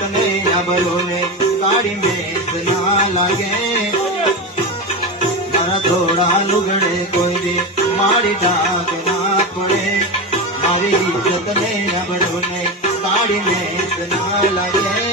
इज्जत ने अबरो ने काड़ी में ना लागे मारा थोड़ा लुगड़े कोई भी मारी डाक ना पड़े मारी इज्जत ने अबरो ने काड़ी में ना लागे